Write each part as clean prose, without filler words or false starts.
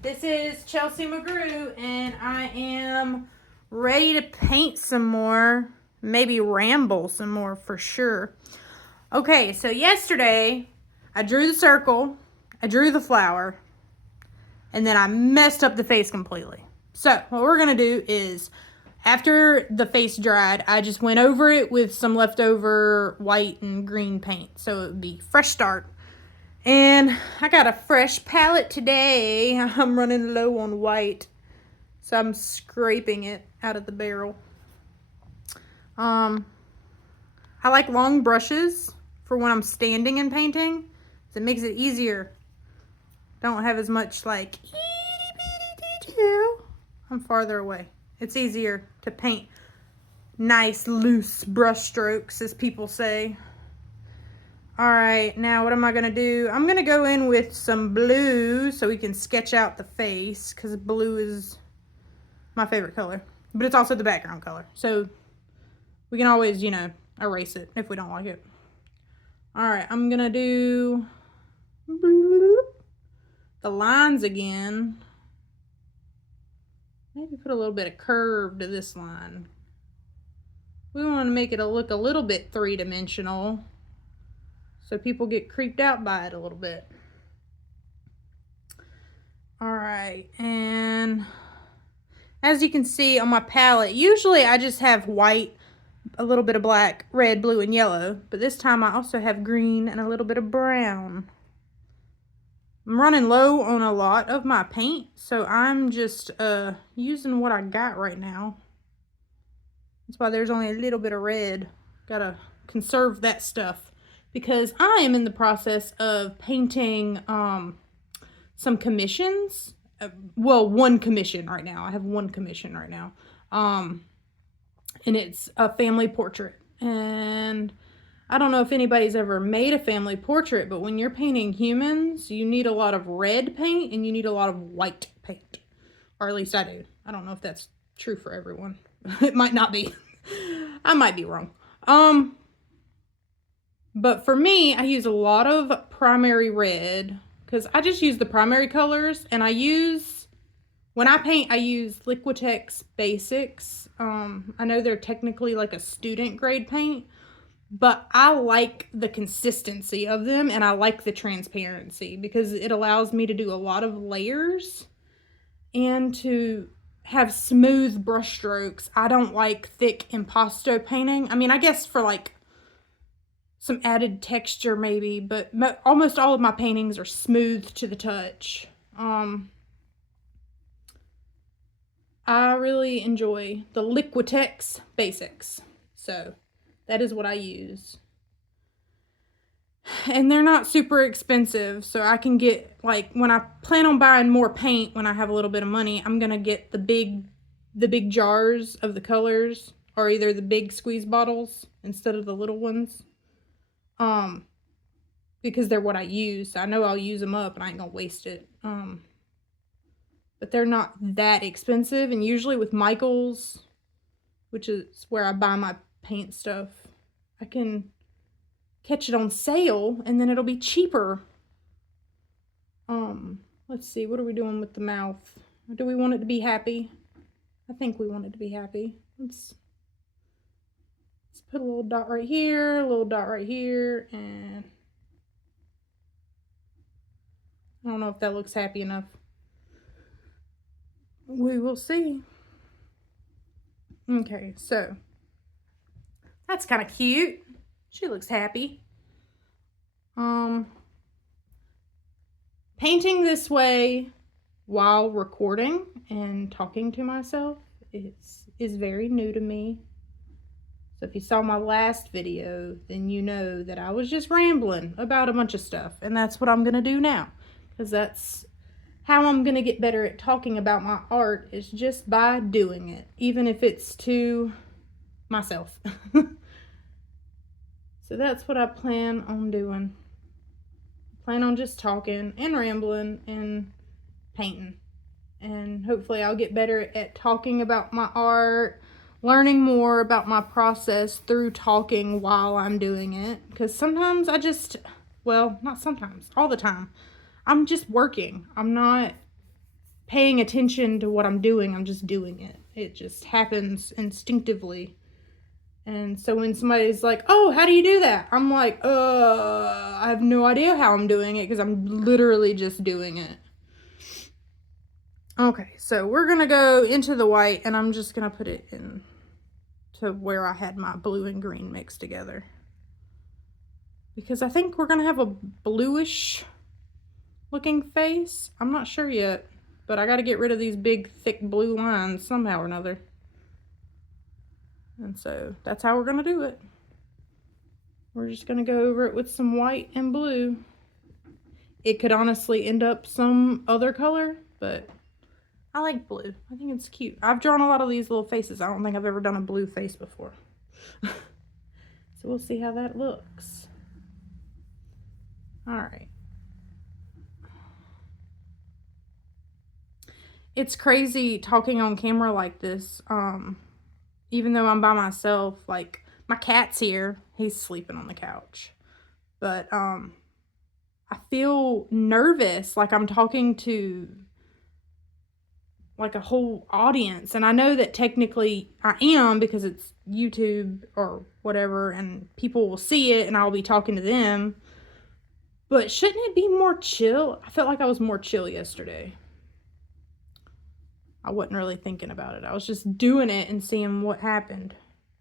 This is Chelsea McGrew, and I am ready to paint some more, maybe ramble some more for sure. Okay, so yesterday I drew the circle, I drew the flower, and then I messed up the face completely. So what we're going to do is, after the face dried, I just went over it with some leftover white and green paint. So it would be fresh start. And I got a fresh palette today. I'm running low on white, so I'm scraping it out of the barrel. I like long brushes for when I'm standing and painting. It makes it easier. Don't have as much like, I'm farther away. It's easier to paint nice loose brush strokes, as people say. Alright, now what am I going to do? I'm going to go in with some blue so we can sketch out the face, because blue is my favorite color. But it's also the background color. So we can always, erase it if we don't like it. Alright, I'm going to do the lines again. Maybe put a little bit of curve to this line. We want to make it look a little bit three-dimensional, so people get creeped out by it a little bit. All right, and as you can see on my palette, usually I just have white, a little bit of black, red, blue, and yellow. But this time I also have green and a little bit of brown. I'm running low on a lot of my paint, so I'm just using what I got right now. That's why there's only a little bit of red. Gotta conserve that stuff, because I am in the process of painting some commissions. Well, one commission right now. I have one commission right now. And it's a family portrait. And I don't know if anybody's ever made a family portrait, but when you're painting humans, you need a lot of red paint and you need a lot of white paint. Or at least I do. I don't know if that's true for everyone. It might not be. I might be wrong. But for me, I use a lot of primary red, because I just use the primary colors, and when I paint, I use Liquitex Basics. I know they're technically like a student grade paint, but I like the consistency of them, and I like the transparency, because it allows me to do a lot of layers and to have smooth brush strokes. I don't like thick impasto painting. I mean, I guess for like some added texture maybe, but almost all of my paintings are smooth to the touch. I really enjoy the Liquitex Basics, so that is what I use. And they're not super expensive, so I can get, like, when I plan on buying more paint when I have a little bit of money, I'm gonna get the big jars of the colors, or either the big squeeze bottles instead of the little ones. Because they're what I use. So I know I'll use them up and I ain't gonna waste it. But they're not that expensive, and usually with Michael's, which is where I buy my paint stuff, I can catch it on sale and then it'll be cheaper. Let's see, what are we doing with the mouth? Do we want it to be happy? I think we want it to be happy. Let's put a little dot right here, a little dot right here, and I don't know if that looks happy enough. We will see. Okay, so that's kind of cute. She looks happy. Painting this way while recording and talking to myself is very new to me. So if you saw my last video, then you know that I was just rambling about a bunch of stuff. And that's what I'm going to do now. Because that's how I'm going to get better at talking about my art, is just by doing it. Even if it's to myself. So that's what I plan on doing. I plan on just talking and rambling and painting. And hopefully I'll get better at talking about my art, learning more about my process through talking while I'm doing it. Because sometimes not sometimes, all the time, I'm just working. I'm not paying attention to what I'm doing. I'm just doing it. It just happens instinctively. And so when somebody's like, oh, how do you do that? I'm like, I have no idea how I'm doing it because I'm literally just doing it. Okay, so we're going to go into the white and I'm just going to put it in to where I had my blue and green mixed together. Because I think we're going to have a bluish looking face. I'm not sure yet, but I got to get rid of these big thick blue lines somehow or another. And so that's how we're going to do it. We're just going to go over it with some white and blue. It could honestly end up some other color, but I like blue. I think it's cute. I've drawn a lot of these little faces. I don't think I've ever done a blue face before. So we'll see how that looks. All right. It's crazy talking on camera like this. Even though I'm by myself, like my cat's here, he's sleeping on the couch. But I feel nervous, like I'm talking to like a whole audience. And I know that technically I am because it's YouTube or whatever and people will see it and I'll be talking to them. But shouldn't it be more chill? I felt like I was more chill yesterday. I wasn't really thinking about it. I was just doing it and seeing what happened.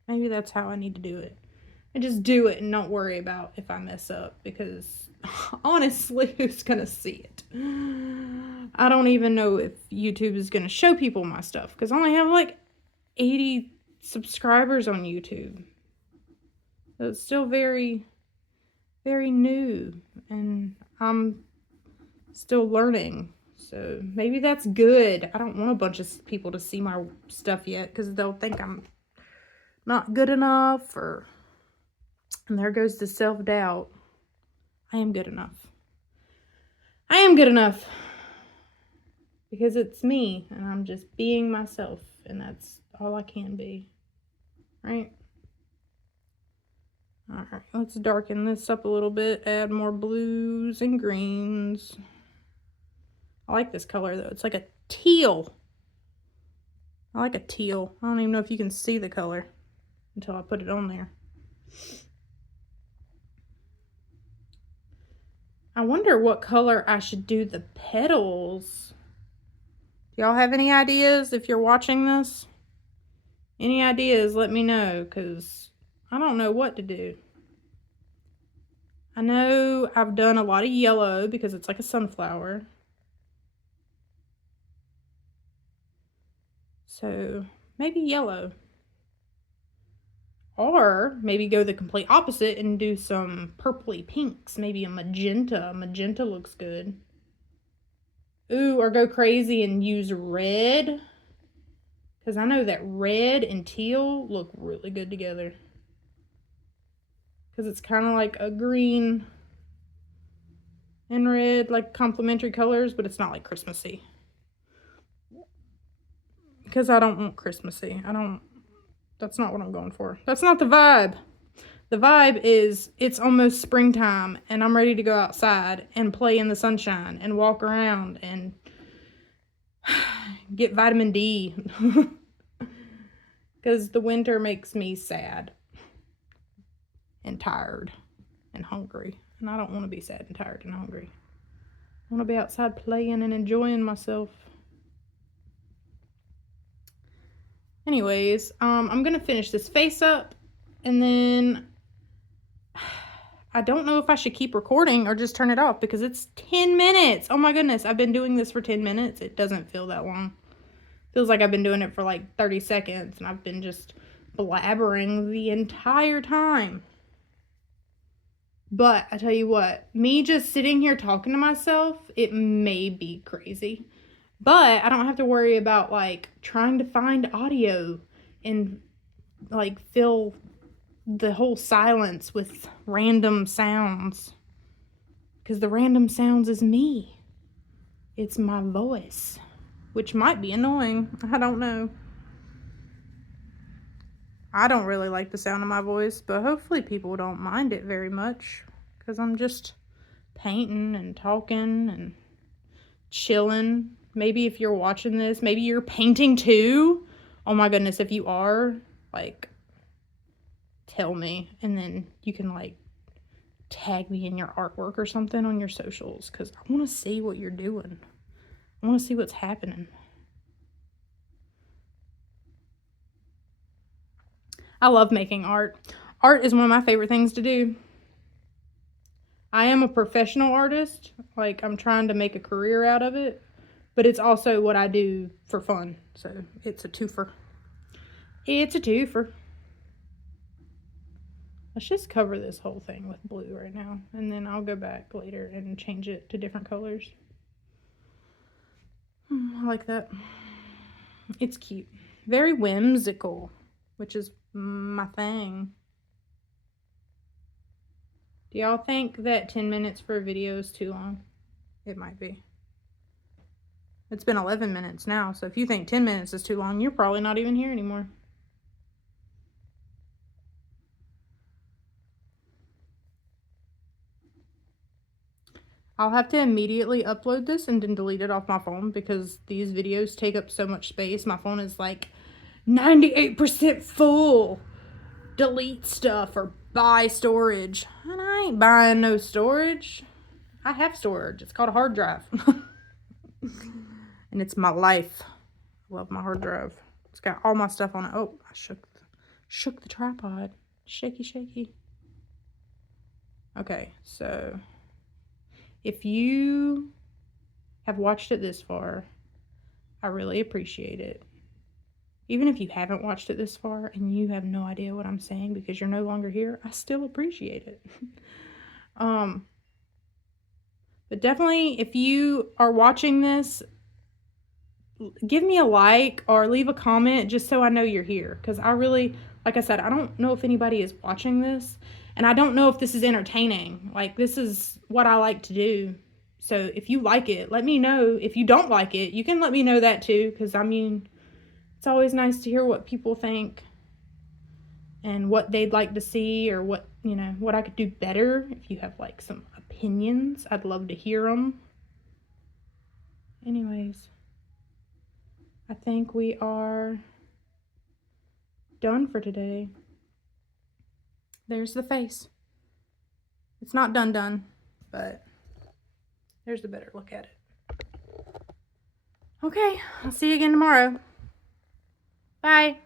Maybe that's how I need to do it. And just do it and not worry about if I mess up. Because honestly, who's going to see it? I don't even know if YouTube is going to show people my stuff. Because I only have like 80 subscribers on YouTube. So it's still very, very new. And I'm still learning. So maybe that's good. I don't want a bunch of people to see my stuff yet because they'll think I'm not good enough and there goes the self-doubt. I am good enough. I am good enough because it's me and I'm just being myself and that's all I can be. Right? All right, let's darken this up a little bit. Add more blues and greens. I like this color though. It's like a teal. I like a teal. I don't even know if you can see the color until I put it on there. I wonder what color I should do the petals. Do y'all have any ideas if you're watching this? Any ideas, let me know because I don't know what to do. I know I've done a lot of yellow because it's like a sunflower. So maybe yellow. Or maybe go the complete opposite and do some purpley pinks. Maybe a magenta. Magenta looks good. Ooh, or go crazy and use red. Because I know that red and teal look really good together. Because it's kind of like a green and red, like complementary colors, but it's not like Christmassy. Because I don't want Christmassy. That's not what I'm going for. That's not the vibe. The vibe is it's almost springtime and I'm ready to go outside and play in the sunshine and walk around and get vitamin D. Because the winter makes me sad and tired and hungry. And I don't want to be sad and tired and hungry. I want to be outside playing and enjoying myself. Anyways, I'm going to finish this face up and then I don't know if I should keep recording or just turn it off because it's 10 minutes. Oh my goodness, I've been doing this for 10 minutes. It doesn't feel that long. Feels like I've been doing it for like 30 seconds and I've been just blabbering the entire time. But I tell you what, me just sitting here talking to myself, it may be crazy. But I don't have to worry about, like, trying to find audio and, like, fill the whole silence with random sounds. Because the random sounds is me. It's my voice. Which might be annoying. I don't know. I don't really like the sound of my voice, but hopefully people don't mind it very much. Because I'm just painting and talking and chilling. maybe if you're watching this, maybe you're painting too. Oh my goodness, if you are, like, tell me, and then you can, like, tag me in your artwork or something on your socials, because I want to see what you're doing. I want to see what's happening. I love making art. Art is one of my favorite things to do. I am a professional artist. Like, I'm trying to make a career out of it, but it's also what I do for fun. So it's a twofer. It's a twofer. Let's just cover this whole thing with blue right now, and then I'll go back later and change it to different colors. I like that. It's cute. Very whimsical, which is my thing. Do y'all think that 10 minutes for a video is too long? It might be. It's been 11 minutes now, so if you think 10 minutes is too long, you're probably not even here anymore. I'll have to immediately upload this and then delete it off my phone because these videos take up so much space. My phone is like 98% full. Delete stuff or buy storage. And I ain't buying no storage. I have storage. It's called a hard drive. And it's my life. I love my hard drive. It's got all my stuff on it. Oh, I shook the tripod. Shaky, shaky. Okay, so if you have watched it this far, I really appreciate it. Even if you haven't watched it this far and you have no idea what I'm saying because you're no longer here, I still appreciate it. But definitely, if you are watching this, give me a like or leave a comment just so I know you're here. Because I really, like I said, I don't know if anybody is watching this. And I don't know if this is entertaining. Like, this is what I like to do. So if you like it, let me know. If you don't like it, you can let me know that too. Because, I mean, it's always nice to hear what people think and what they'd like to see or what, you know, what I could do better. If you have, like, some opinions, I'd love to hear them. Anyways, I think we are done for today. There's the face. It's not done, but there's a better look at it. Okay, I'll see you again tomorrow. Bye.